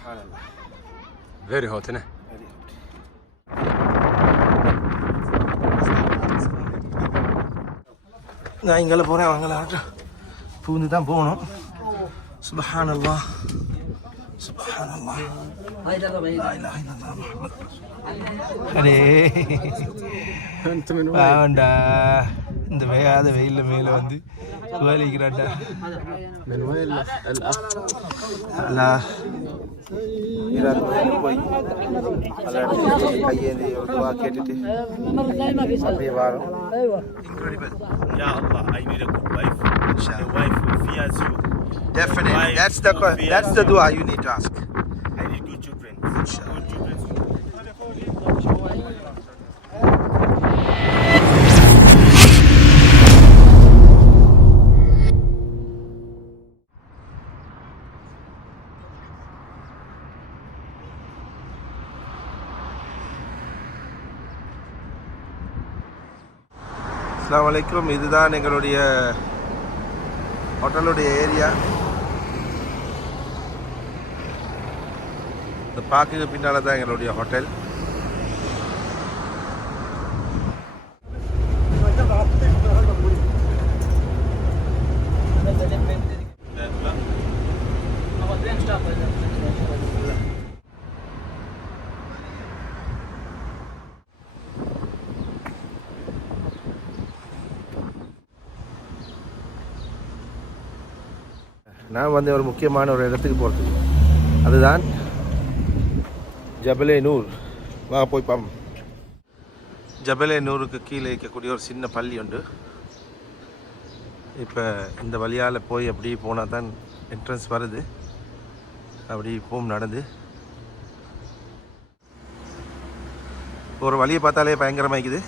Subhanallah. Very hot, isn't it? Very hot. நான் இங்கே போகிறேன் அவங்கள பூந்து தான் போகணும். சுப்ஹானல்லாஹ் சுப்ஹானல்லாஹ் லா இலாஹ இல்லல்லாஹ் முஹம்மது ரசூலுல்லாஹ். அடே பாவண்டா இந்த வேகாத வெயிலில் மேலே வந்து வேலைக்கிறாண்டா. போய் கையேந்தி ஒரு துவா கேட்டுட்டு அப்படியே வரோம். Incredible. Ya Allah, I need a good wife. A wife who fears you. Definitely. Wife That's the dua you need to ask. I need good children. Good children. அஸ்ஸலாமு அலைக்கும். இதுதான் எங்களுடைய ஹோட்டலுடைய ஏரியா. இந்த பார்க்குக்கு பின்னால் தான் எங்களுடைய ஹோட்டல். நான் வந்து ஒரு முக்கியமான ஒரு இடத்துக்கு போகிறதுக்கு, அதுதான் ஜபலே நூர். வாங்க போய் பாம். ஜபலே நூருக்கு கீழே இருக்கக்கூடிய ஒரு சின்ன பள்ளி உண்டு. இப்போ இந்த வழியால் போய் அப்படி போனால் தான் என்ட்ரன்ஸ் வருது. அப்படி போம் நடந்து ஒரு வழியை பார்த்தாலே பயங்கரமாக இருக்குது.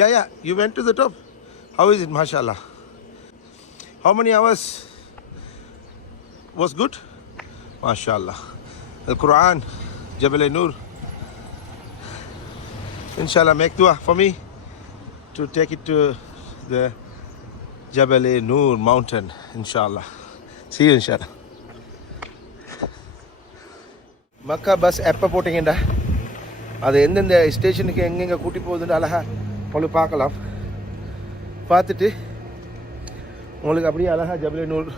Yeah you went to the top. How is it? மாஷா அல்லாஹ். How many hours was good? MashaAllah. Al-Quran, Jabal Noor. Inshallah, make dua for me to take it to the Jabal Noor mountain. Inshallah. See you inshallah. Makkah bus எப்போ போட்டிங்கடா, அது எந்தெந்த ஸ்டேஷனுக்கு எங்கெங்கே கூட்டி போகுதுன்னு அழகா உங்களுக்கு பார்க்கலாம். பார்த்துட்டு உங்களுக்கு அப்படியே அழகா ஜபல் நூர்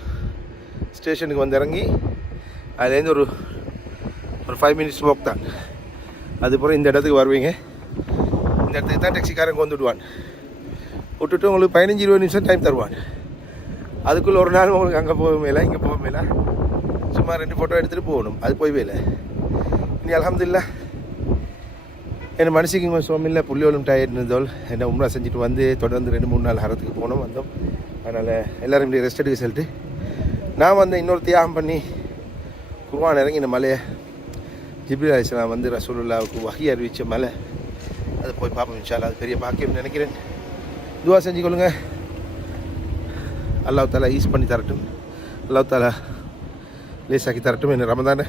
ஸ்டேஷனுக்கு வந்து இறங்கி அதுலேருந்து ஒரு 5 minutes வாக் தான். அதுக்கப்புறம் இந்த இடத்துக்கு வருவீங்க. இந்த இடத்துக்கு தான் டாக்ஸிக்காரங்க வந்துவிடுவான். விட்டுட்டு உங்களுக்கு 15-20 நிமிஷம் டைம் தருவான். அதுக்குள்ளே ஒரு நாள் உங்களுக்கு அங்கே போக மேலே இங்கே போக மேலே சும்மா 2 ஃபோட்டோ எடுத்துகிட்டு போகணும். அது போய் வேலை. இனி அல்ஹம்துலில்லாஹ் என் மனசுக்கு இங்கே சோமில்லை புள்ளியோலும் டயர்ட் இருந்தோல் என்ன உம்ரா செஞ்சுட்டு வந்து தொடர்ந்து 2-3 நாள் ஹரத்துக்கு போனோம் வந்தோம். அதனால் எல்லோரும் இப்படி ரெஸ்ட் எடுக்க சொல்லிட்டு நான் வந்து இன்னொரு தியாகம் பண்ணி குர்ஆன் இறங்கி இந்த மலையை ஜிப்ரீல் அலைஹிஸ்ஸலாம் வந்து ரசூலுல்லாஹ்வுக்கு வஹி அறிவித்த மலை, அதை போய் பார்ப்போம் இன்ஷாஅல்லாஹ். அது பெரிய பாக்கியம் நினைக்கிறேன். துவா செஞ்சு கொள்ளுங்க. அல்லாஹ் தஆலா ஈஸ் பண்ணி தரட்டும். அல்லாஹ் தஆலா லேசாக்கி தரட்டும். என்ன ரமதான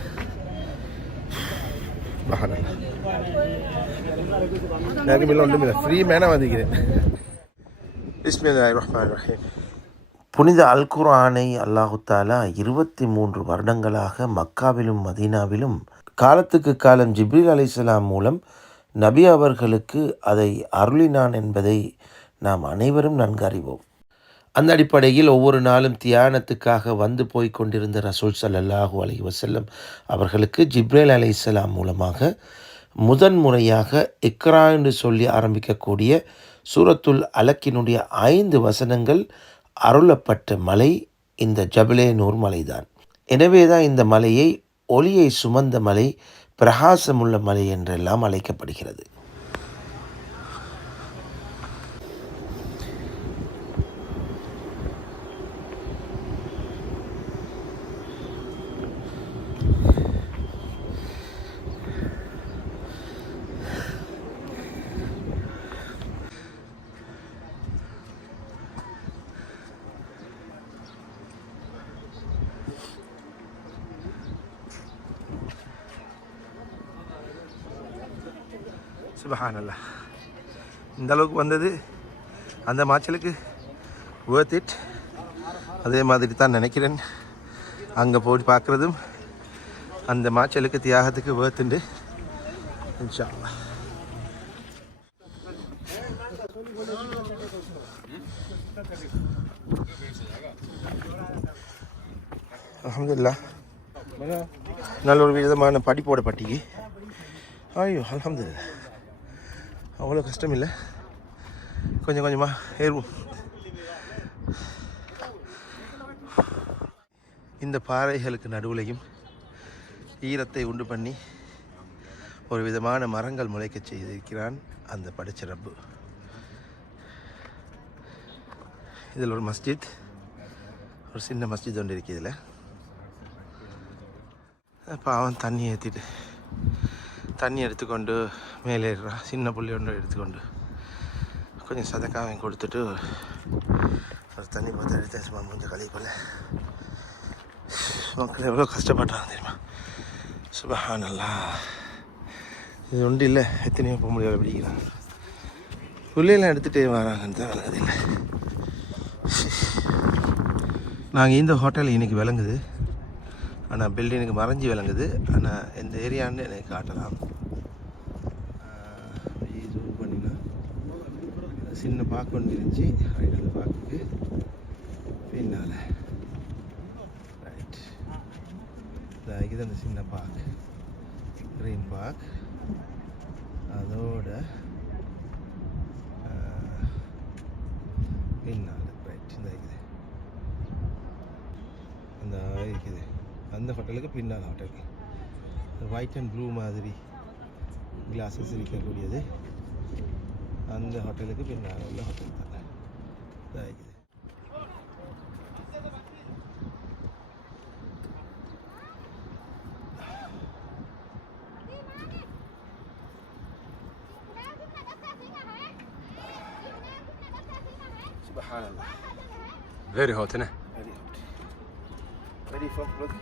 எனக்கு மேலே ஒன்றும் இல்லை, ஃப்ரீ மேனாக வந்துக்கிறேன். பிஸ்மில்லாஹிர் ரஹ்மானிர் ரஹீம். புனித அல் குர்ஆனை அல்லாஹு தஆலா 23 வருடங்களாக மக்காவிலும் மதீனாவிலும் காலத்துக்கு காலம் ஜிப்ரீல் அலைஹிஸ்ஸலாம் மூலம் நபி அவர்களுக்கு அதை அருளினான் என்பதை நாம் அனைவரும் நன்கு அறிவோம். அந்த அடிப்படையில் ஒவ்வொரு நாளும் தியானத்துக்காக வந்து போய் கொண்டிருந்த ரசூல் ஸல்லல்லாஹு அலைஹி வஸல்லம் அவர்களுக்கு ஜிப்ரீல் அலைஹிஸ்ஸலாம் மூலமாக முதன்முறையாக இக்ரா என்று சொல்லி ஆரம்பிக்கக்கூடிய சூரத்துல் அலக்கினுடைய 5 வசனங்கள் அருளப்பட்ட மலை இந்த ஜபலே நூர் மலைதான். எனவே தான் இந்த மலையை ஒளியை சுமந்த மலை, பிரகாசமுள்ள மலை என்றெல்லாம் அழைக்கப்படுகிறது. சுப்ஹானல்லாஹ். இந்த அளவுக்கு வந்தது அந்த மாச்சலுக்கு worth it. அதே மாதிரி தான் நினைக்கிறேன். அங்கே போய் பார்க்குறதும் அந்த மாச்சலுக்கு தியாகத்துக்கு வேர்த்துண்டு இன்ஷா அல்லாஹ். அல்ஹம்துலில்லாஹ் நல்ல ஒரு விதமான படிப்போட பட்டிக்கு. ஐயோ அல்ஹம்துலில்லாஹ், அவ்வளோ கஷ்டம் இல்லை, கொஞ்சம் கொஞ்சமாக ஏறுவோம். இந்த பாறைகளுக்கு நடுவுலையும் ஈரத்தை உண்டு பண்ணி ஒரு விதமான மரங்கள் முளைக்க செய்திருக்கிறான் அந்த படைச்ச ரப்பு. இதில் ஒரு மஸ்ஜித், ஒரு சின்ன மஸ்ஜித் ஒன்று இருக்குது. இதில் பாவம் தண்ணி ஏற்றிட்டு தண்ணி எடுத்துக்கொண்டு மேலே ஏறுறான். சின்ன புள்ளி ஒன்று எடுத்துக்கொண்டு கொஞ்சம் சதக்காவை கொடுத்துட்டு ஒரு தண்ணி பார்த்து எடுத்து சும்மா மூஞ்ச கழிப்பல. மக்கள் எவ்வளோ கஷ்டப்படுறாங்க தெரியுமா? சுப்ஹானல்லாஹ். இது ஒன்று இல்லை, எத்தனையோ போக முடியாது பிடிக்கிறாங்க. புள்ளையெல்லாம் எடுத்துகிட்டே வராங்கன்னு தான் விளங்குது இல்லை. நாங்கள் இந்த ஹோட்டல் இன்றைக்கி விளங்குது, ஆனால் பில்டிங்கு மறைஞ்சி விளங்குது. ஆனால் எந்த ஏரியான்னு எனக்கு காட்டலாம். ஜூம் பண்ணினா சின்ன பார்க் ஒன்று இருந்துச்சு, அந்த பார்க்குக்கு பின்னால் ரைட் இது அந்த சின்ன பார்க், க்ரீன் பார்க். அதோட பின்னால் ரைட் இந்த இருக்குது, அந்த இருக்குது அந்த ஹோட்டலுக்கு பின்னால் ஹோட்டலுக்கு ஒயிட் அண்ட் ப்ளூ மாதிரி கிளாஸஸ் இருக்கக்கூடியது அந்த ஹோட்டலுக்கு பின்னால் உள்ள ஹோட்டல் தான் இருக்குது. Subhanallah. Very hot, isn't it? Very hot. Where are you from, brother?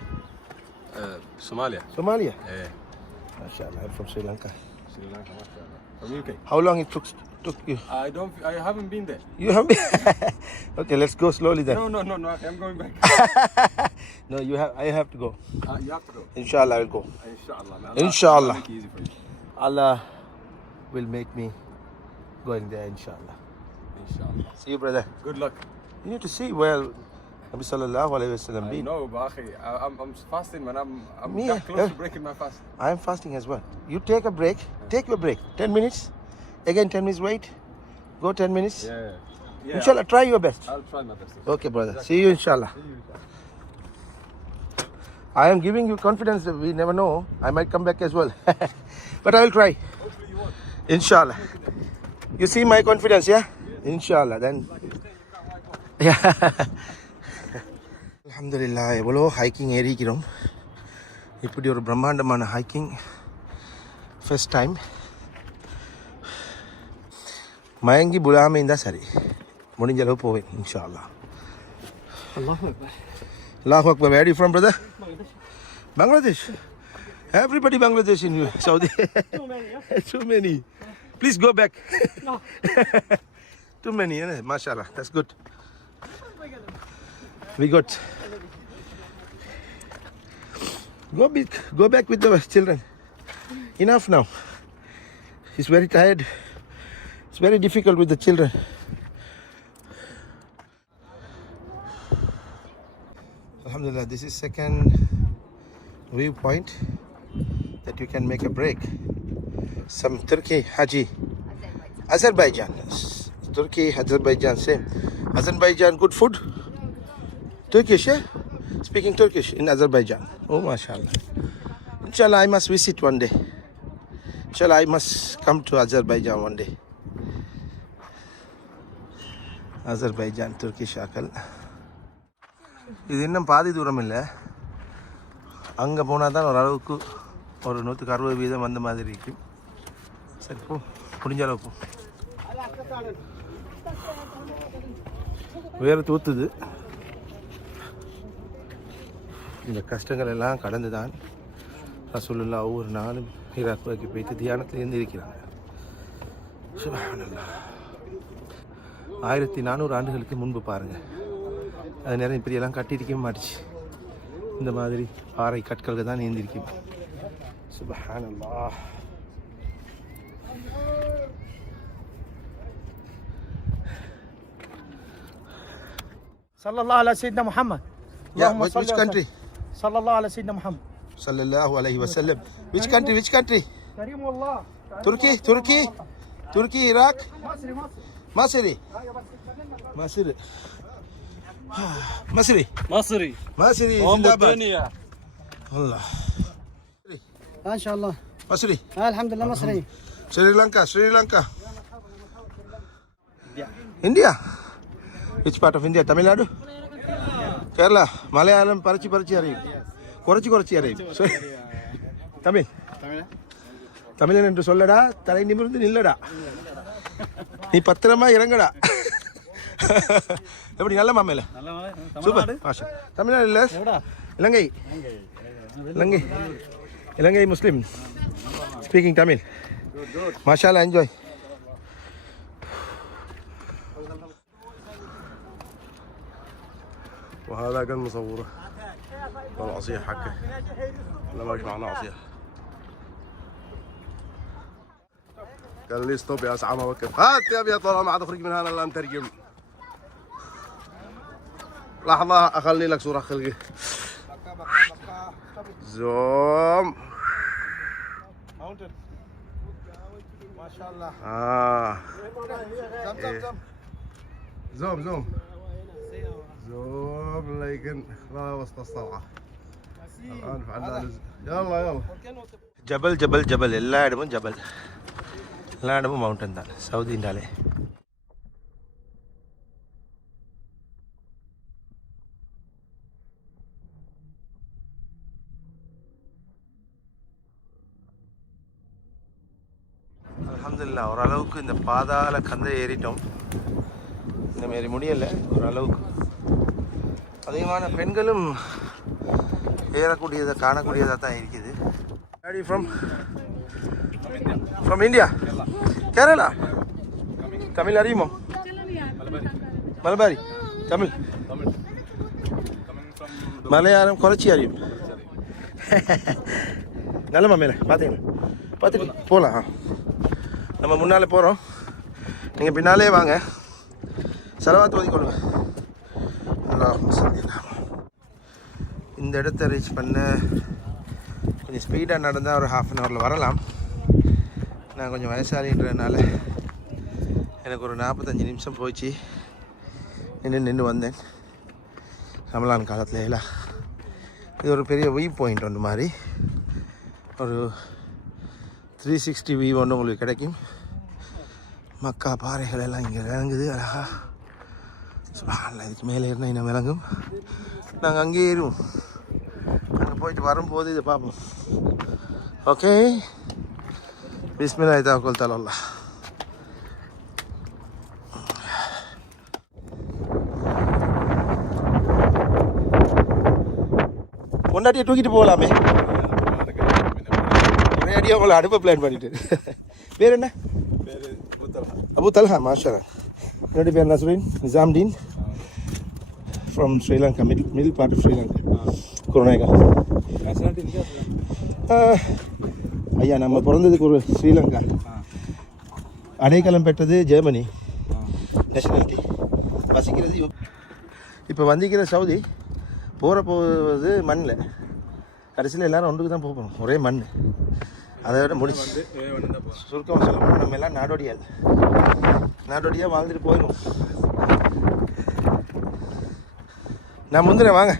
Somalia. Somalia? Yeah. MashaAllah, I'm from Sri Lanka. Sri Lanka, mashallah. From UK. How long it took you? I haven't been there. You have been? Okay, let's go slowly then. No. I'm going back. No, I have to go. You have to go. Inshallah, I will go. Inshallah. Inshallah. Make it easy for you. Allah will make me going there, inshallah. Inshallah. See you, brother. Good luck. You need to see where Nabi sallallahu alayhi wa sallam I been. know, but akhi, I'm fasting, man. I'm Me, that close yeah. to breaking my fast. I am fasting as well. You take a break. Take your break. 10 minutes. Again 10 minutes wait. Go 10 minutes. Yeah. Inshallah, try your best. I'll try my best. Okay, brother. See you, inshallah. I am giving you confidence that we never know. I might come back as well. But I will try. Hopefully you won't. Inshallah. You see my confidence, yeah? Inshallah. Then. Yeah. Alhamdulillah, எவ்வளோ hiking ஏறிக்கிறோம். இப்படி ஒரு பிரம்மாண்டமான hiking first time. மயங்கி புலாமே இருந்தால் சரி, முடிஞ்ச அளவு போவேன் இன்ஷா அல்லாஹ். Allahu Akbar. Where are you from, brother? Bangladesh. Everybody Bangladesh in Saudi. Too many, yeah? Too many. Please go back. No. Too many, eh? Mashallah. That's good. We got. Go back with the children. Enough now. He's very tired. It's very difficult with the children. Alhamdulillah, this is second viewpoint that you can make a break. Some Turkey Haji. Azerbaijan. Turkey, Azerbaijan, same. Azerbaijan, good food. Turkish, yeah? Speaking Turkish in Azerbaijan. Oh, mashallah. Inshallah, I must visit one day. Inshallah, I must come to Azerbaijan one day. Azerbaijan, Turkish akal. இது இன்னும் பாதி தூரம் இல்லை. அங்கே போனால் தான் ஓரளவுக்கு ஒரு 160% வந்த மாதிரி இருக்கும். சரி போ, முடிஞ்ச அளவு போ. வேறு தூத்துது. இந்த கஷ்டங்கள் எல்லாம் கடந்து தான் ரசூலுல்லாஹ் ஒவ்வொரு நாளும் ஈராக்கு போய்ட்டு தியானத்தில் இருந்திருக்கிறாங்க. சுப்ஹானல்லாஹ். 1400 ஆண்டுகளுக்கு முன்பு பாருங்கள். அது நேரம் இப்படியெல்லாம் கட்டியிருக்கவே மாட்டுச்சு. இந்த மாதிரி பாறை கற்கள் தான் நீந்திருக்கும். சுப்ஹானல்லாஹ். sallallahu ala sayyidina Muhammad. Yeah, which country? Sallallahu ala sayyidina Muhammad. Sallallahu alaihi wasallam. Which country? Karimullah. Turkey, Iraq, Masri. Masri. مصري زنداباد. الدنيا Allah. ما شاء الله. Masri. الحمد لله مصري. Sri Lanka. India. Which part of India? Tamil Nadu? Kerala. Malayalam பறிச்சு அறியும். குறைச்சி அறியும். தமிழன் என்று சொல்லடா, தலை நிமிர்ந்து நில்லடா, நீ பத்திரமா இறங்கடா. எப்படி நல்ல மாமையில சூப்பர் மாஷா. தமிழ்நாடு இல்லை, இலங்கை முஸ்லீம் ஸ்பீக்கிங் தமிழ். மாஷால்லா, என்ஜாய். وهذا كان مصوره العصير حقه. لا ماشي معنا عصير. قال لي ستوب يا اسعى ما وقف. هات يا ابي طالما ما عاد اخرج من هنا الا مترجم. لحظه اخلي لك صوره خلقي. زوم. மாஷால்லா. زوم لكن لا وسط الصلعه. الان فعلنا يلا ஜபல் எல்லா இடமும் ஜபல், எல்லா இடமும் மவுண்டன் தான் சவுதின்றாலே. அல்ஹம்துலில்லாஹ், ஓரளவுக்கு இந்த பாதாள கந்தை ஏறிட்டோம். இந்தமாரி முடியலை, ஓரளவுக்கு. அதிகமான பெண்களும் ஏறக்கூடியதை காணக்கூடியதாக தான் இருக்குது. From India? Kerala? Tamil அறியுமோ? Malabari Tamil. Malayalam குறைச்சி அறியும். நல்ல மாமையில பார்த்துட்டு போகலாம். நம்ம முன்னாலே போகிறோம், நீங்கள் பின்னாலே வாங்க. செலவாத்து ஓதிக்கொள்ளுங்க. இந்த இடத்த ரீச் பண்ண கொஞ்சம் ஸ்பீடாக நடந்தால் ஒரு ½ ஹவரில் வரலாம். நான் கொஞ்சம் வயசாளின்றதுனால எனக்கு ஒரு 45 நிமிஷம் போச்சு. நின்று வந்தேன். ரமலான் காலத்தில் எல்லாம் இது ஒரு பெரிய வியூ பாயிண்ட் ஒன்று மாதிரி, ஒரு 360 வியூ ஒன்று உங்களுக்கு கிடைக்கும். மக்கா பாறைகள் எல்லாம் இங்கே விளங்குது அழகா. சுப்ஹானல்லாஹ், இதுக்கு மேலே ஏறினா இன்னும் விளங்கும். நாங்கள் அங்கேயே ஏறுவோம். அங்கே போயிட்டு வரும்போது இதை பார்ப்போம். ஓகே, பிஸ்மில்லாஹி தவக்கல்து அலல்லாஹ். பொண்டாட்டியை தூக்கிட்டு போகலாமே, ஒரே அடியாக உங்களை அடுப்பை பிளான் பண்ணிட்டு. பேர் என்ன? அபு தல்ஹா. மாஷா. என்னுடைய பேர் Nasreen Nizamdeen, from Sri Lanka, middle part of Sri Lanka, Kurunegala. ஐயா, நம்ம பிறந்ததுக்கு ஒரு ஸ்ரீலங்கா, அடைக்கலம் பெற்றது ஜெர்மனி நேஷனாலிட்டி, வசிக்கிறது இப்போ வந்திக்கிற சவுதி. போகிறது மண்ணில், கடைசியில் எல்லோரும் ஒன்றுக்கு தான் போகிறோம், ஒரே மண். அதை விட முடிச்சு சுருக்கம் சொல்ல போனால் நம்ம எல்லாம் நாடோடியாக வாழ்ந்துட்டு போயிடும். நான் முந்தினேன், வாங்க.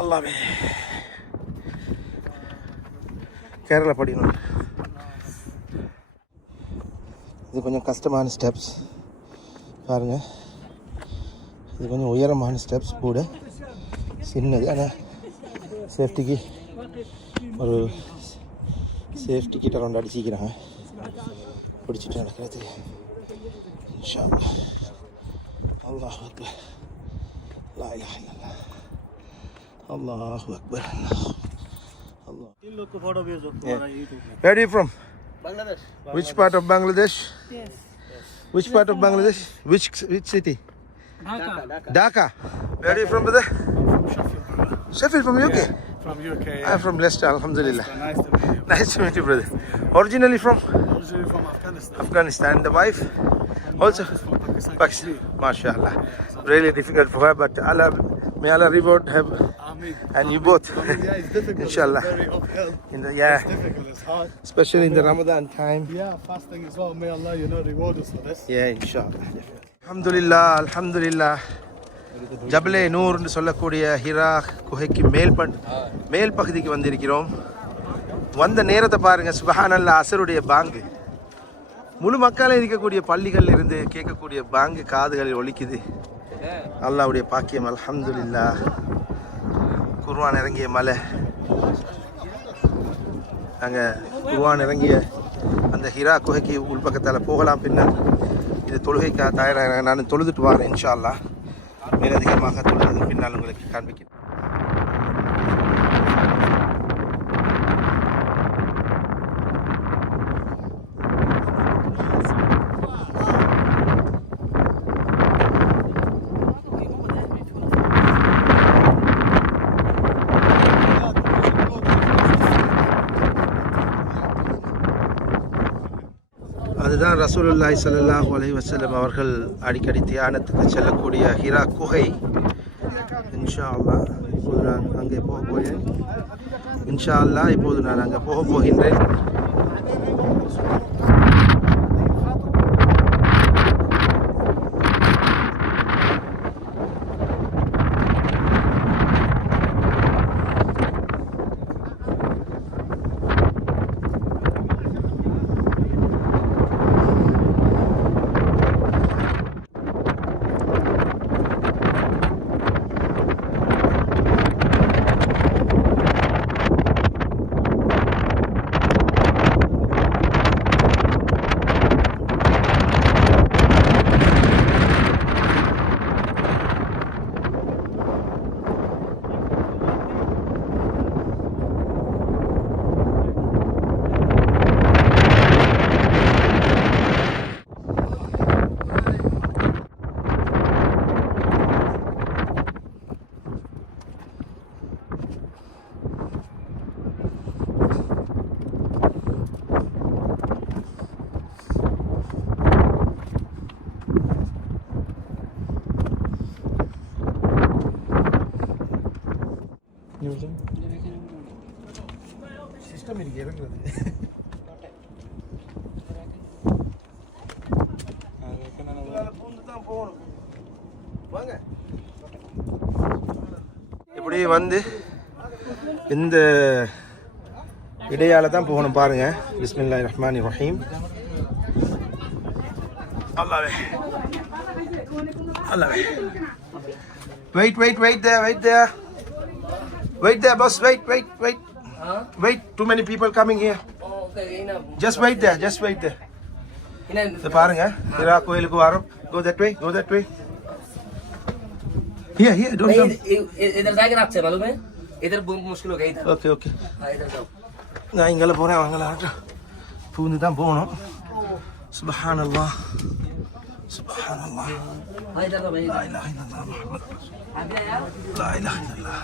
அல்லாமே, கேரளா படிக்கணும். இது கொஞ்சம் கஷ்டமான ஸ்டெப்ஸ் பாருங்கள். இது கொஞ்சம் உயரமான ஸ்டெப்ஸ் கூட, சின்னது. ஆனால் சேஃப்டிக்கு ஒரு சேஃப்டி கிட்ட ரவுண்ட் அடிச்சிக்கிறாங்க, பிடிச்சிட்டு நடக்கிறதுக்கு. இன்ஷா அல்லாஹ் அக்பர், லா இலாஹ இல்லல்லாஹ், அல்லாஹு அக்பர், அல்லாஹ். Where are you from? Bangladesh. Which part of Bangladesh? Yes. Which part of Bangladesh? Which city? Dhaka. Dhaka. Where are you from, brother? From Sheffield, brother. Sheffield, from UK? From UK. I'm from Leicester, alhamdulillah. Nice to meet you. Nice to meet you, brother. Originally from Originally from Afghanistan. Afghanistan. The wife? Also? From Pakistan. Pakistan. MashaAllah. Really difficult for her, but Allah, may Allah reward her Amin. and you both. Yeah, it's difficult. Inshallah. It's very uphill. Yeah, It's difficult. It's hard. especially in the Ramadan time. Yeah, fasting as well. May Allah, reward us for this. Yeah, inshallah. Alhamdulillah, alhamdulillah. ஜபலே நூர்னு சொல்லக்கூடிய ஹிரா குகைக்கு மேல் பகுதிக்கு வந்திருக்கிறோம். வந்த நேரத்தை பாருங்க, சுபஹானல்லாஹ், அசருடைய பாங்கு முழு மக்களும் இருக்கக்கூடிய பள்ளிகளில் இருந்து கேட்கக்கூடிய பாங்கு காதுகளில் ஒலிக்குது. அல்லாஹ்வுடைய பாக்கியம், அல்ஹம்துலில்லாஹ். குர்ஆன் இறங்கிய மலை, நாங்கள் குர்ஆன் இறங்கிய அந்த ஹிரா குகைக்கு உள்பக்கத்தால் போகலாம். பின்னர் இது தொழுகைக்காக தயாராக நான் தொழுதுட்டு வரேன் இன்ஷா அல்லாஹ். மேலதிகமாக தொழுது பின்னால் உங்களுக்கு காண்பிக்கிறேன். அதுதான் ரசூலுல்லாஹி ஸல்லல்லாஹு அலைஹி வஸல்லம் அவர்கள் அடிக்கடி தியானத்துக்கு செல்லக்கூடிய ஹிரா குகை. இன்ஷா அல்லாஹ் இப்போது நான் அங்கே போக போகிறேன். இன்ஷா அல்லாஹ் இப்போது நான் அங்கே போக போகின்றேன். சிஸ்டம் இருக்கு இறங்குறது. இப்படி வந்து இந்த இடையால தான் போகணும் பாருங்க. பிஸ்மில்லாஹிர் ரஹ்மானிர் ரஹீம். அல்லாஹ்வே அல்லாஹ்வே. Wait there boss, wait. Wait, too many people coming here. Just wait there. இத பாருங்க, ஹிரா கோயிலுக்கு வரோம். Go that way. Here, don't come. इधर जाके रखते मालूम है, इधर बहुत मुश्किल हो गया इधर. Okay. हाँ, इधर जाओ. நான் இங்கல போறேன், அவங்கள பூந்து தான் போகணும். சுப்ஹானல்லாஹ். हाँ, इधर जाओ भाई. La ilaha illallah Muhammad. La ilaha illallah.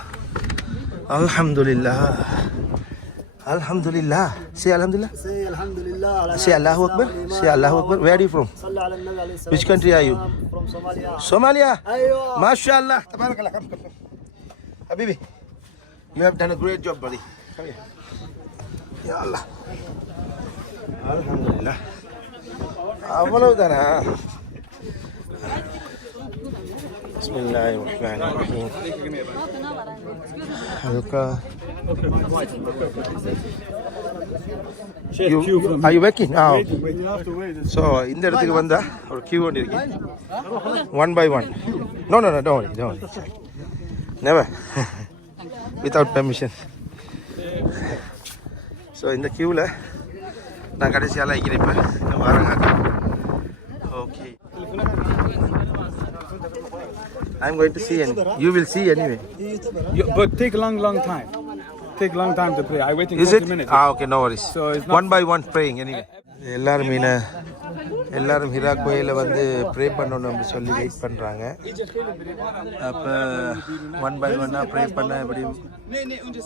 Alhamdulillah. Say alhamdulillah. Say alhamdulillah. Say Allahu Akbar. Where are you from? Salli ala nabi alayhi salam. Which country are you? From Somalia. Somalia. Aywa. MashaAllah. Tabarakallah. Come. Habibi, you have done a great job, buddy. Come here. Ya Allah. Alhamdulillah. அவ்வளவுதானா? பிஸ்மில்லாஹிர் ரஹ்மானிர் Rahim. Are you working? So இந்த இடத்துக்கு வந்தா ஒரு queue ஒன்று இருக்கு. One by one. No, don't worry. Never. Without permission. So இந்த queueல நான் கடைசியால இருக்கிறேன். இப்ப வரேன். Okay. I'm going to see and you will see anyway. But take long time. Take long time to pray. I waiting Is 40 it? minutes. Okay, no worries. So it's not- One by one praying anyway. எல்லாரும் எல்லாரும் ஹிரா கோயிலில் வந்து pray பண்ணணும்னு சொல்லி wait பண்ணுறாங்க. அப்போ 1 by 1 pray பண்ண எப்படியும்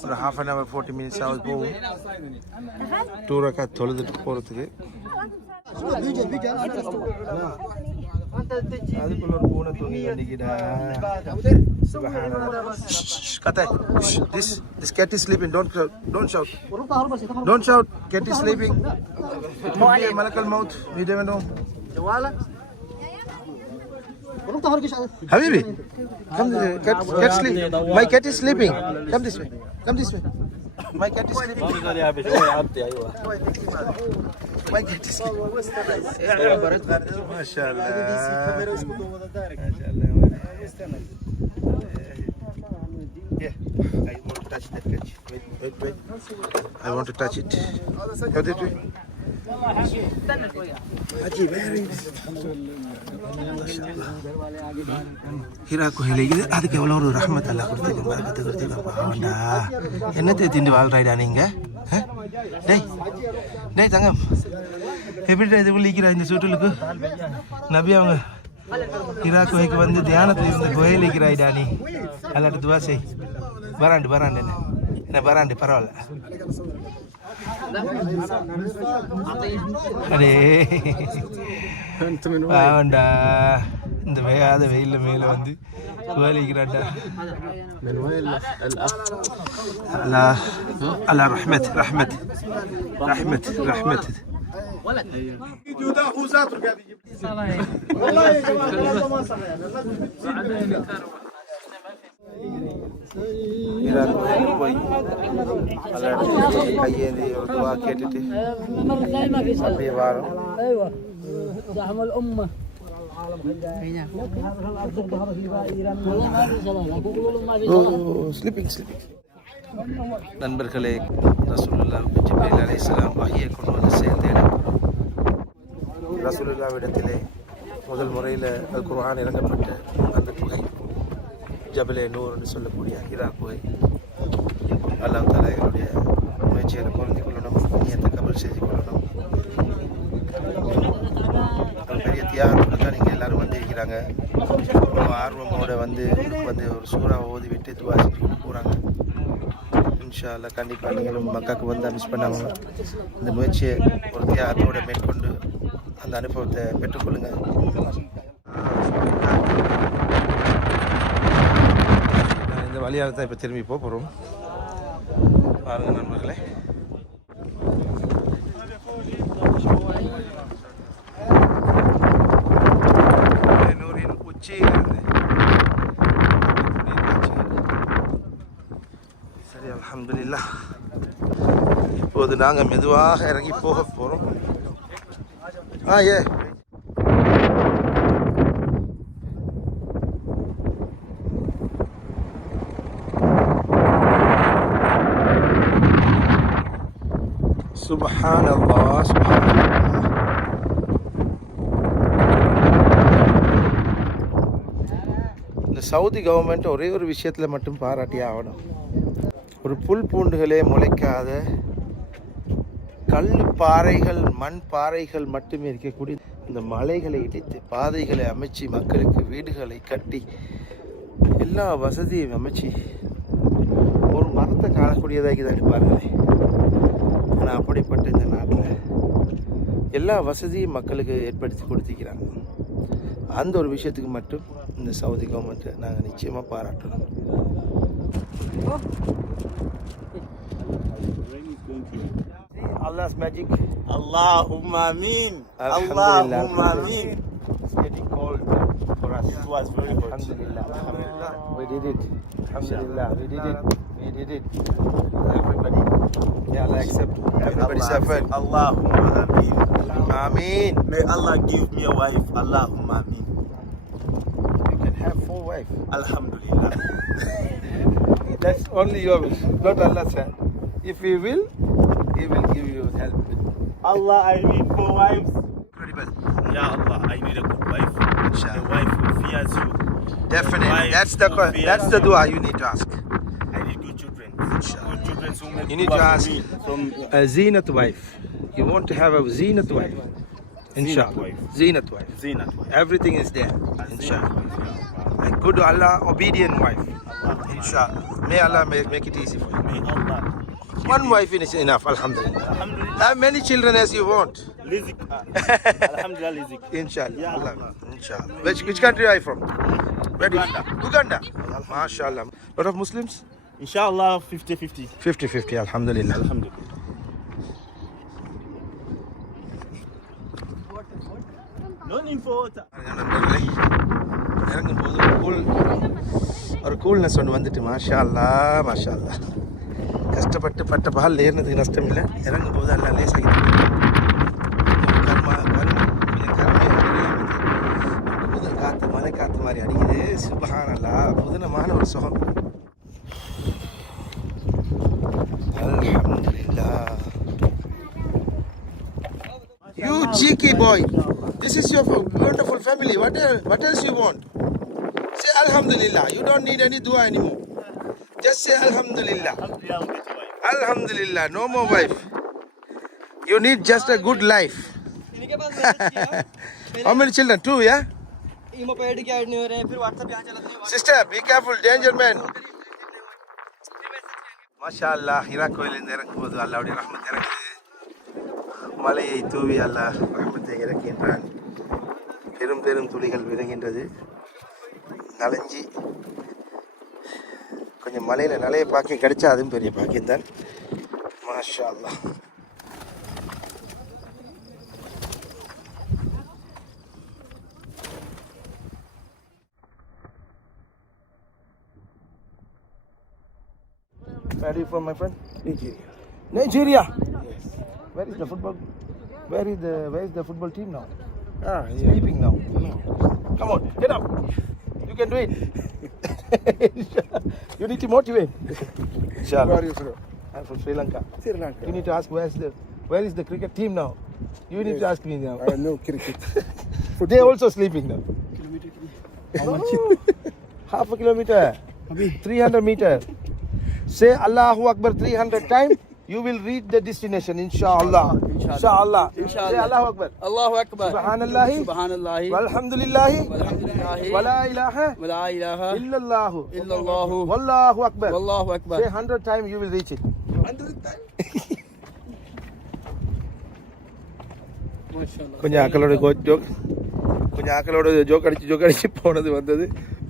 ஒரு ½ an hour 40 minutes ஆகுது போகும். 2 ரக்காத் தொழுதுட்டு போகிறதுக்கு. அதுக்குள்ள ஒரு பூனை தூங்கி வண்டிக்கிட்டா. This cat is sleeping. Don't shout. Don't shout. Cat is sleeping. Malakal maut. You never know. Habibi, come. Cat sleep. My cat is sleeping. Come this way. Come this way. My cat is sleeping. My cat is sleeping. MashaAllah. Yeah, I want to touch that catch. Wait. I want to touch it. How did we? Haji, very nice. Heera கோயில் இது அதுக்கு எவ்வளோ ஒரு ரஹ்மத் அல்லா கொடுத்துருக்கு, பரக்கத்து கொடுத்துருக்கப்பா. ஆண்டா என்னத்தை திண்டு வாழ்றாய்டா நீங்கள்? டேய் தங்கம், எப்படி இதுக்குள்ள இருக்கிறா இந்த சுற்றுலுக்கு? நபி அவங்க ஹீரா கோயிலுக்கு வந்து தியானத்தில் இருந்து கோயில் இருக்கிறாய்டா நீ. அல்லாட்டு துவா செய். வராண்டு என்ன வராண்டு பரவாயில்ல. அடே ஆண்டா இந்த வேகாத வெயிலில் மேலே வந்து கோயிலிக்கிறாண்டா. அல்லா ரஹ்மத். போய் கையேந்தி ஒரு துவா கேட்டுட்டு அப்படியே வாரம். நண்பர்களே, ரசூலுல்லாஹி ஜிப்ரீல் அலைஹிஸ்ஸலாம் வஹியை கொண்டு வந்து சேர்ந்த இடம். ரசூலுல்லாஹ்விடத்திலே முதல் முறையில் குர்ஆன் இறங்கப்பட்ட அந்த குகை ஜபலே நூர்னு சொல்லக்கூடிய ஹிரா குகை. அல்லாஹ் தஆலா எங்களுடைய முயற்சிகளை பொருந்திக் கொள்ளணும், நியத்தை கபூல் செய்து கொள்ளணும். ஒரு பெரிய தியாகத்தோடு தான் நீங்கள் எல்லோரும் வந்திருக்கிறாங்க. ஆர்வமோடு வந்து ஒரு சூறாவை ஓதி விட்டு துவா செஞ்சு கொண்டு போகிறாங்க. இன்ஷா அல்லாஹ் கண்டிப்பாக நீங்களும் மக்காவுக்கு வந்து மிஸ் பண்ணாமல் இந்த முயற்சியை ஒரு தியாகத்தோடு மேற்கொண்டு அந்த அனுபவத்தை பெற்றுக்கொள்ளுங்கள். இந்த வழியாக தான் இப்போ திரும்பி போகிறோம். பாருங்கள் நண்பர்களே, நூரின் உச்சியிலிருந்து சரி, அல்ஹம்துலில்லாஹ். இப்போது நாங்கள் மெதுவாக இறங்கி போக போகிறோம். சுப்ஹானல்லாஹ். இந்த சவுதி கவர்மெண்ட் ஒரே ஒரு விஷயத்தில் மட்டும் பாராட்டியே ஆகணும். ஒரு புல் பூண்டுகளே முளைக்காத கல் பாறைகள், மண் பாறைகள் மட்டுமே இருக்கக்கூடிய இந்த மலைகளை இடித்து பாதைகளை அமைச்சு மக்களுக்கு வீடுகளை கட்டி எல்லா வசதியும் அமைச்சு ஒரு மரத்தை காணக்கூடியதாக தான் பாருங்களேன். ஆனால் அப்படிப்பட்ட இந்த நாட்டில் எல்லா வசதியும் மக்களுக்கு ஏற்படுத்தி கொடுத்திருக்கிறாங்க. அந்த ஒரு விஷயத்துக்கு மட்டும் இந்த சவுதி கவர்மெண்ட்டை நாங்கள் நிச்சயமாக பாராட்டணும். Allah's magic. Allahumma ameen. Allahumma ameen. It's getting cold for us. It was very hot. Alhamdulillah. Alhamdulillah. We did it. Alhamdulillah. We did it. Everybody. May Allah accept everybody's effort. Allahumma ameen. Ameen. May Allah give me a wife. Allahumma ameen. You can have 4 wives. Alhamdulillah. That's only your wish, not Allah's hand. If He will, He will give you help. Allah, I need 4 wives. Incredible. Ya Allah, I need a good wife. A wife who fears you. Definitely. Wife That's who fears the you. dua you need to ask. I need good children. Good children who make You need dua to for ask me from a zinat wife. You want to have a zinat wife. Inshallah. wife. Zinat wife. Zinat wife. Everything is there. Inshallah. A good Allah, obedient wife. Inshallah. May Allah make it easy for you. May Allah. One wife is enough, alhamdulillah. Alhamdulillah. Have many children as you want. Lizik. Alhamdulillah, Lizik. Inshallah. Ya Allah. Allah. Inshallah. Which country are you from? Where do you- Uganda. Uganda. MashaAllah. Lot of Muslims? Inshallah, 50-50. 50-50, alhamdulillah. Alhamdulillah. No need for water. நண்பர்களே இறங்கும்போது ஒரு coolness ஒன்று வந்துட்டு மாஷா அல்லா கஷ்டப்பட்டு பட்ட பால் ஏறினதுக்கு நஷ்டம் இல்லை இறங்கும்போது எல்லாம் லேசாகி கொஞ்சம் புது காற்று மலை காற்று மாதிரி அடிக்குது சுபஹானல்லா புதுனமான ஒரு சுகம் அல்ஹம்துலில்லாஹ். You cheeky boy. This is your wonderful family. What else you want? Say Alhamdulillah. You don't need any dua anymore. Just say Alhamdulillah. Alhamdulillah, we get your wife. Alhamdulillah. No more wife. You need just a good life. How many children? 2, yeah? Sister, be careful. Danger man. MashaAllah. Hira கோயிலிருந்து இறங்கும்போது அல்லாஹ்வுடைய ரஹ்மத் இறங்குது. மலையை தூவி அல்லாஹ் ரஹ்மத்தை இறக்கின்றான். பெரும் பெரும் துளிகள் விழுகின்றது. நனைஞ்சி கொஞ்சம் மலையில் நலைய பாக்கியம் கிடைச்சா அதுவும் பெரிய பாக்கியம்தான். மாஷா அல்லாஹ். Where are you from, my friend? Nigeria. Yes. Where is the football? Where is the football team now? Sleeping now. Come on, get up. You can do it. You need to motivate. Inshallah. Where are you from? I'm from Sri Lanka. Sri Lanka. You need to ask where is the cricket team now? You need to ask me now. I know cricket. They also sleeping now. How much? Half a kilometer. 300 meters. Say Allahu Akbar 300 times. You will reach the destination, inshallah. Inshallah. Say Allahu Akbar. Allahu Akbar. Subhanallahi. Subhanallahi. Walhamdulillahi. Walhamdulillahi. Wala ilaha. Wala ilaha. Illallahu. Illallahu. Wallahu Akbar. Wallahu Akbar. Say 100 times, you will reach it. 100 times? கொஞ்சம் ஆக்களோட joke அடிச்சு போனது வந்தது.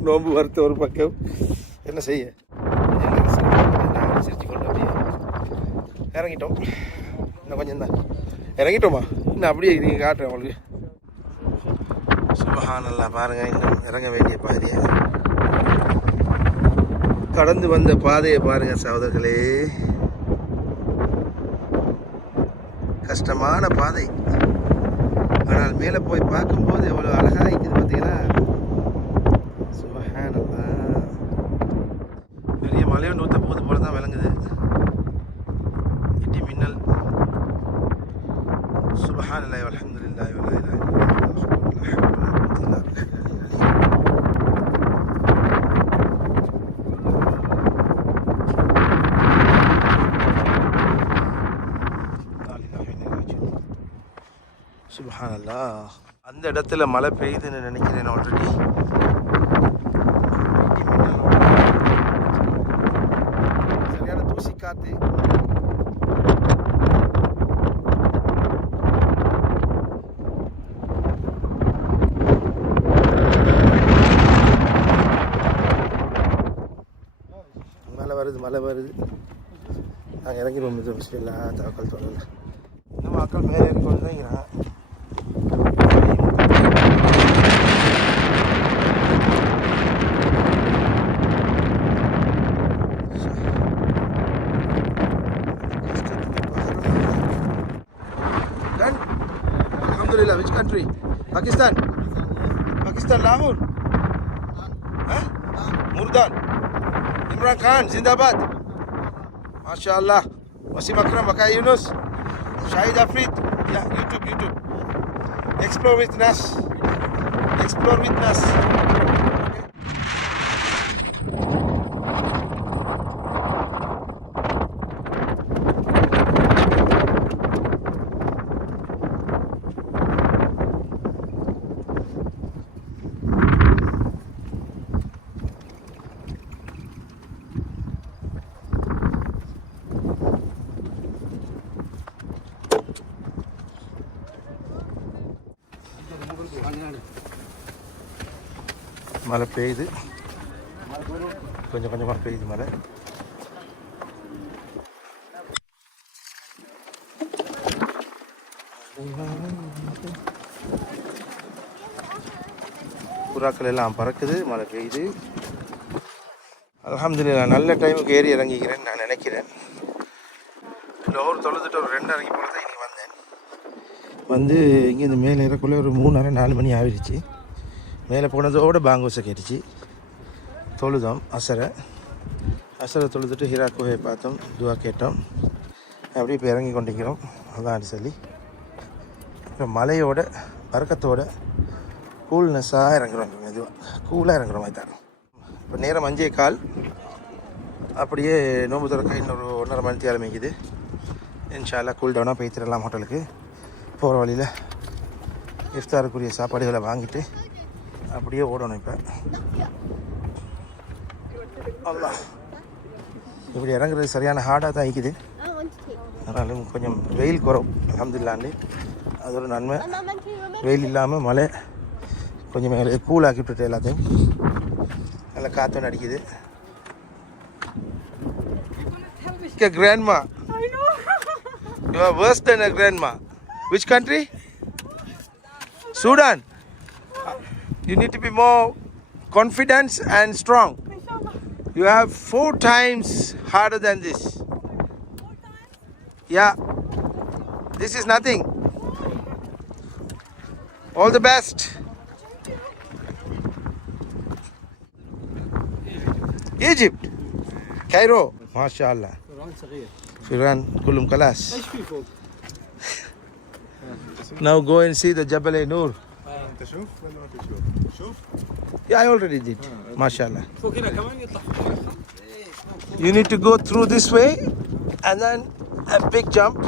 நோம்பு வறுத்த ஒரு பக்கம். என்ன செய்ய சிரிச்சு கொண்டு அப்படியே இறங்கிட்டோம். இன்னும் கொஞ்சம் தான் இறங்கிட்டோமா? இன்னும் அப்படியே நீங்கள் காட்டுறேன் உங்களுக்கு. சுபஹானல்லாஹ். பாருங்க, இன்னும் இறங்க வேண்டிய பாதையை கடந்து வந்த பாதையை பாருங்க சகோதரர்களே. கஷ்டமான பாதை, ஆனால் மேலே போய் பார்க்கும்போது எவ்வளோ அழகாக இருக்குது பார்த்தீங்கன்னா. சுபஹானல்லாஹ். பெரிய மலையை நூற்ற போது போல தான் விளங்குது. இடி மின்னல். சுபஹானல்லாஹி வல்ஹம்துலில்லாஹி வலா இலாஹா இல்லல்லாஹ். சுபஹானல்லாஹ். அந்த இடத்துல மழை பெய்யுதுன்னு நினைக்கிறேன் ஆல்ரெடி. சரியான தூசி காத்து. மழை வருது. நாங்கள் இறங்கிடுவோம். பிஸ்மில்லாஹ் தவக்கல் தொழல. இன்னும் மக்கள் மேலே ஏறி கொண்டு தான் இருக்கிறாங்க. Alhamdulillah. Which country? Pakistan. Pakistan, Lahore. Huh? Murdan. Imran Khan, Zindabad. MashaAllah. Wasim Akram, Bakay Yunus, Shahid Afrid. Yeah, YouTube. Explore with Nas. மழை பெய்யுது, கொஞ்சம் கொஞ்சமாக பெய்யுது மழை. புறாக்கள் எல்லாம் பறக்குது, மழை பெய்யுது. அல்ஹம்துலில்லாஹ் நல்ல டைமுக்கு ஏறி இறங்கிக்கிறேன்னு நான் நினைக்கிறேன். லோர் தொழுதுட்டு ஒரு 2:30 போல தான் இன்றைக்கி வந்தேன். வந்து இங்கேருந்து மேலே ஏறக்குள்ளே ஒரு 3:30-4 மணி ஆகிடுச்சு. மேலே போனதோடு பாங்கோசை கேட்டுச்சு. தொழுதோம் அசரை தொழுதுட்டு ஹிரா குகையை பார்த்தோம், துவா கேட்டோம். அப்படியே இப்போ இறங்கி கொண்டிருக்கிறோம். அதான் சொல்லி இப்போ மலையோட பறக்கத்தோட கூல்னஸ்ஸாக இறங்குறோம். மெதுவாக கூலாக இறங்குற மாதிரி தான். இப்போ நேரம் 5:15. அப்படியே நோம்பு திறக்க இன்னொரு 1.5 மணி தேவை மேய்க்குது. இன்ஷா அல்லாஹ் கூல் டவுனாக போய்த்திடலாம். ஹோட்டலுக்கு போகிற வழியில் இஃப்தாருக்குரிய சாப்பாடுகளை வாங்கிட்டு அப்படியே ஓடணும். இப்போ அல்லாஹ் இப்படி இறங்குறது சரியான ஹார்டாக தான் இருக்குது. அதனாலும் கொஞ்சம் வெயில் குறவு அல்ஹம்துலில்லாஹ். அது ஒரு நன்மை. வெயில் இல்லாமல் மழை கொஞ்சம் மேலே கூலாக்கி விட்டுட்டு எல்லாத்தையும் நல்லா காற்று அடிக்குது. Grandma, you are worse than a grandma. Which country? Sudan. You need to be more confident and strong. You have 4 times harder than this. Yeah, this is nothing. All the best. Egypt, Cairo, MashaAllah. Firan kulum kalas. Now go and see the Jabal Nur. Yeah, I already did. MashaAllah. You need to go through this way and then a big jump.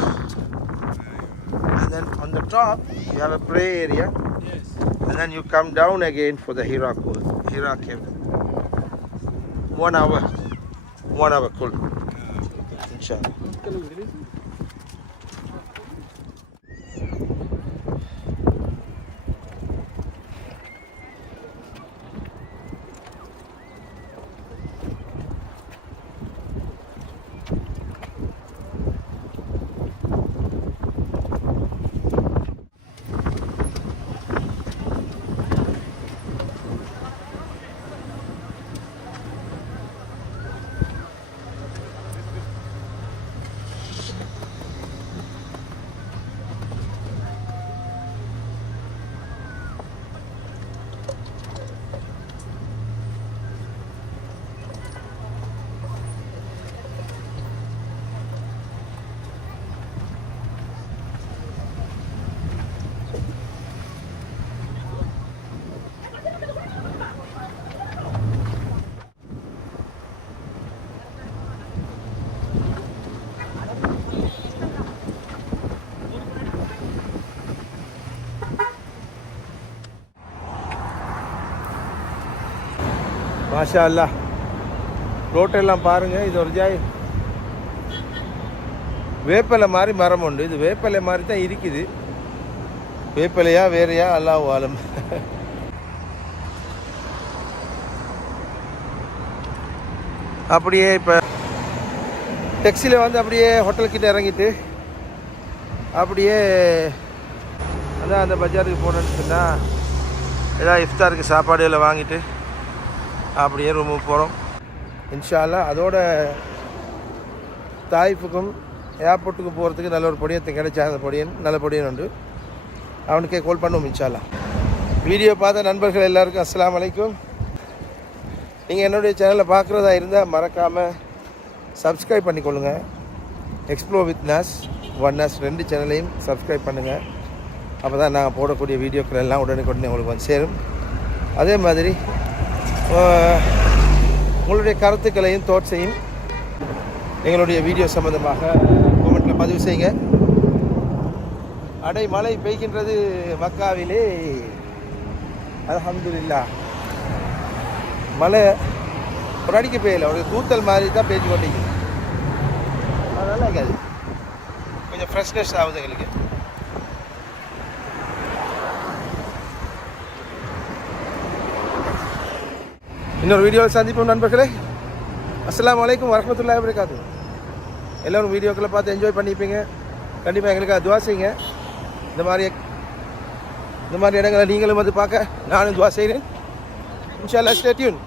And then on the top you have a play area. And then you come down again for the Hira cave. 1 hour cool. Inshallah. மாஷா அல்லாஹ். ரோட்டெல்லாம் பாருங்கள். இது ஒரு Joy வேப்பலை மாதிரி மரம் உண்டு. இது வேப்பலை மாதிரி தான் இருக்குது. வேப்பலையா வேறையா அல்லாஹ் ஆலம். அப்படியே இப்போ டெக்ஸியில் வந்து அப்படியே ஹோட்டல்கிட்ட இறங்கிட்டு அப்படியே அதான் அந்த பஜாருக்கு போனோன்னு சொன்னால் ஏதாவது இஃப்தாருக்கு சாப்பாடு எல்லாம் வாங்கிட்டு அப்படியே ரூமுக்கு போகிறோம் இன்ஷா அல்லாஹ். அதோட தாய்ஃபுக்கும் ஏர்போர்ட்டுக்கு போகிறதுக்கு நல்ல ஒரு பொடியத்தை கிடைச்சா அந்த பொடியன் நல்ல பொடியன் உண்டு. அவனுக்கே கால் பண்ணுவோம் இன்ஷா அல்லாஹ். வீடியோ பார்த்த நண்பர்கள் எல்லாருக்கும் அஸ்ஸலாமு அலைக்கும். நீங்கள் என்னுடைய சேனலில் பார்க்குறதா இருந்தால் மறக்காமல் subscribe பண்ணிக்கொள்ளுங்கள். Explore with Naz, one நாஸ் 2 சேனலையும் சப்ஸ்கிரைப் பண்ணுங்கள். அப்போ தான் நாங்கள் போடக்கூடிய வீடியோக்கள் எல்லாம் உடனுக்குடனே உங்களுக்கு வந்து சேரும். அதே மாதிரி உங்களுடைய கருத்துக்களையும் தோட்ஸையும் எங்களுடைய வீடியோ சம்மந்தமாக கமெண்ட்டில் பதிவு செய்யுங்க. அடை மழை பெய்கின்றது மக்காவிலே. அல்ஹம்துலில்லாஹ். மழை ஒரு அடிக்க பெய்யலை, ஒரு தூத்தல் மாதிரி தான் பேச்சு கொண்டிருக்கு. அதனால் இருக்காது, கொஞ்சம் ஃப்ரெஷ்னஸ் ஆகுது எங்களுக்கு. இன்னொரு வீடியோவில் சந்திப்போம் நண்பர்களே. அஸ்ஸலாமு அலைக்கும் வரஹ்மத்துல்லாஹி வபரகாத்துஹு. எல்லோரும் வீடியோக்களை பார்த்து என்ஜாய் பண்ணிப்பீங்க. கண்டிப்பாக எங்களுக்கு துவா செய்யுங்க. இந்த மாதிரி இடங்களை நீங்களும் வந்து பார்க்க நானும் துவா செய்கிறேன். இன்ஷா அல்லாஹ் ஸ்டே டியூன்.